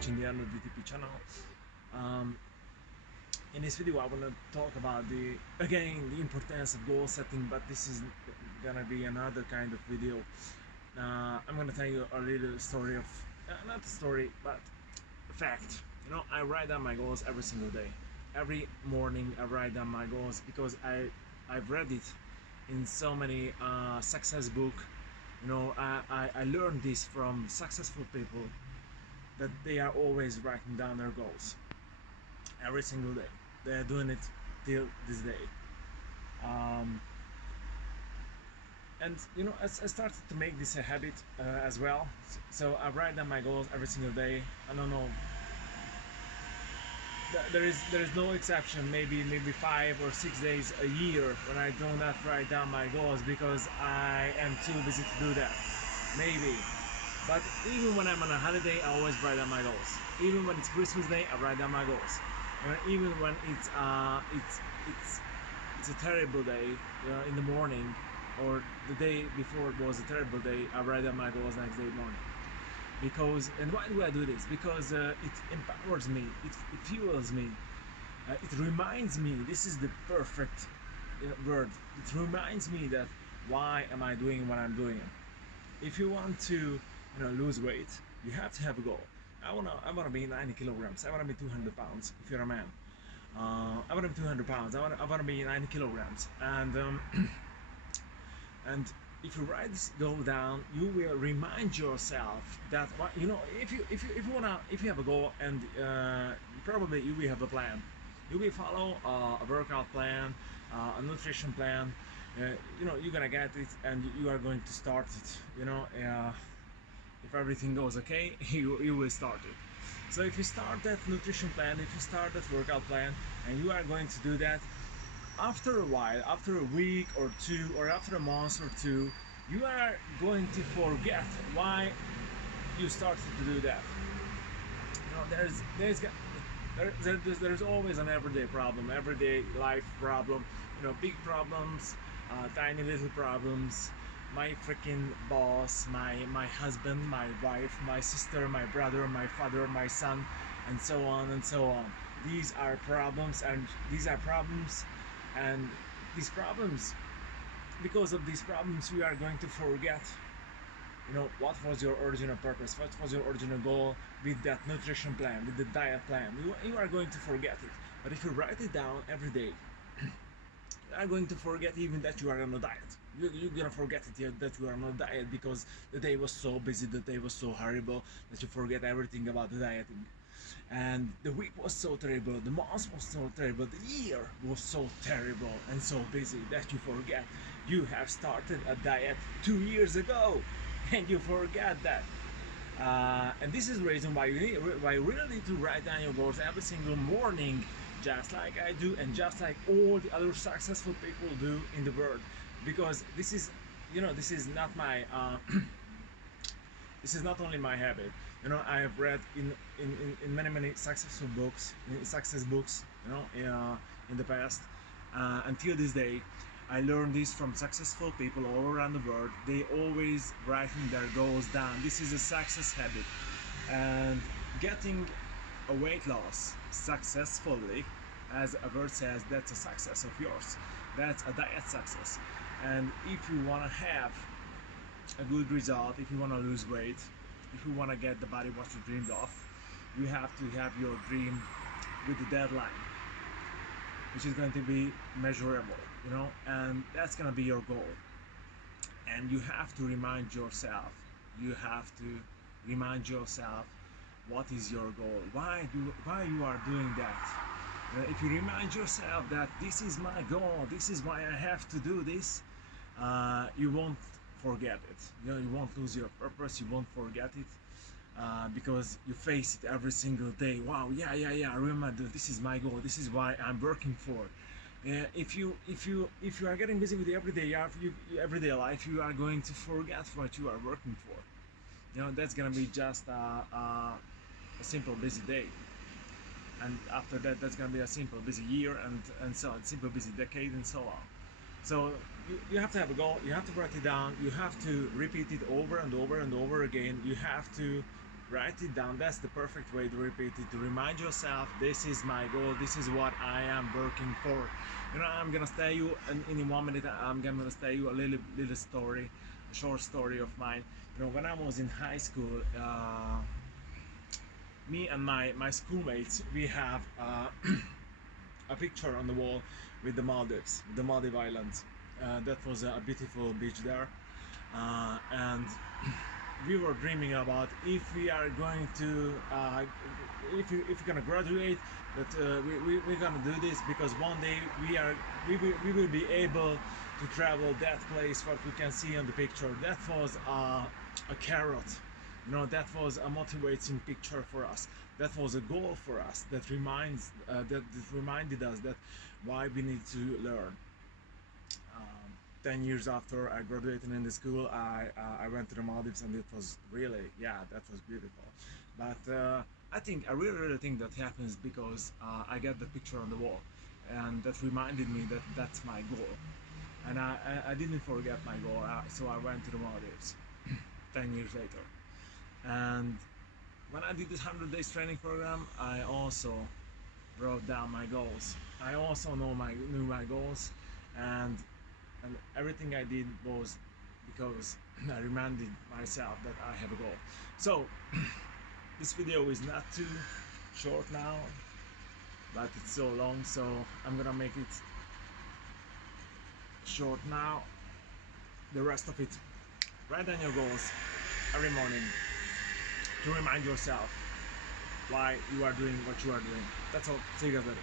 watching the Arnold DTP channel. Um, in this video I want to talk about the importance of goal setting, but this is gonna be another kind of video. I'm gonna tell you a little story of, not a story, but a fact. I write down my goals every single day. Every morning I write down my goals because I've read it in so many success book. I learned this from successful people, that they are always writing down their goals every single day. They're doing it till this day. And I started to make this a habit as well. So I write down my goals every single day. I don't know. There is no exception. Maybe 5 or 6 days a year when I do not write down my goals because I am too busy to do that. Maybe. But even when I'm on a holiday, I always write down my goals. Even when it's Christmas Day, I write down my goals. Even when it's a terrible day, in the morning, or the day before it was a terrible day, I write down my goals next day morning. And why do I do this? Because it empowers me, it fuels me, it reminds me. This is the perfect word. It reminds me that why am I doing what I'm doing. If you want to lose weight, you have to have a goal. I wanna be 90 kilograms. I wanna be 200 pounds. If you're a man, I wanna be 200 pounds. I wanna be 90 kilograms. And and if you write this goal down, you will remind yourself that if you have a goal, and probably you will have a plan. You will follow a workout plan, a nutrition plan. You're gonna get it, and you are going to start it. If everything goes okay, you will start it. So if you start that nutrition plan, if you start that workout plan, and you are going to do that, after a while, after a week or two, or after a month or two, you are going to forget why you started to do that. There's always an everyday problem, everyday life problem. Big problems, tiny little problems. My freaking boss, my husband, my wife, my sister, my brother, my father, my son, and so on and so on. These are problems, and these problems, because of these problems, we are going to forget what was your original purpose, what was your original goal with that nutrition plan, with the diet plan. You are going to forget it. But if you write it down every day, you are going to forget even that you are on a diet. You're gonna forget it, that you are on a diet, because the day was so busy, the day was so horrible, that you forget everything about the dieting. And the week was so terrible, the month was so terrible, the year was so terrible and so busy that you forget you have started a diet 2 years ago, and you forget that. And this is the reason why you really need to write down your goals every single morning, just like I do, and just like all the other successful people do in the world. Because this is not my this is not only my habit. I have read in many successful books, success books, in the past. Until this day, I learned this from successful people all around the world. They always writing their goals down. This is a success habit. And getting a weight loss successfully, as a word says, that's a success of yours. That's a diet success. And if you want to have a good result, if you want to lose weight, if you want to get the body what you dreamed of, you have to have your dream with the deadline, which is going to be measurable, and that's going to be your goal. And you have to remind yourself, what is your goal, why you are doing that. If you remind yourself that this is my goal, this is why I have to do this, you won't forget it. You won't lose your purpose, you won't forget it, because you face it every single day. Wow, yeah, I remember this is my goal, this is why I'm working for. If you are getting busy with the everyday life, you are going to forget what you are working for. That's gonna be just a simple busy day. And after that, that's gonna be a simple busy year, and so on, simple busy decade, and so on. So you have to have a goal, you have to write it down, you have to repeat it over and over and over again. You have to write it down. That's the perfect way to repeat it, to remind yourself, this is my goal, this is what I am working for. I'm gonna tell you in 1 minute, I'm gonna tell you a little story, a short story of mine. When I was in high school, me and my schoolmates, we have a picture on the wall with the Maldives, the Maldive Islands. That was a beautiful beach there, and we were dreaming about if we are going to, if we're gonna graduate, that we're gonna do this, because one day we will be able to travel that place what we can see on the picture. That was a carrot, that was a motivating picture for us. That was a goal for us. That reminded us that why we need to learn. 10 years after I graduated in the school, I went to the Maldives, and it was really, that was beautiful. But I really think that happens because I got the picture on the wall, and that reminded me that that's my goal. And I didn't forget my goal, so I went to the Maldives 10 years later. And when I did this 100 days training program, I also wrote down my goals. I also knew my goals, and everything I did was because I reminded myself that I have a goal. So this video is not too short now, but it's so long, so I'm gonna make it short now. The rest of it, write down your goals every morning to remind yourself why you are doing what you are doing. That's all. See you guys later.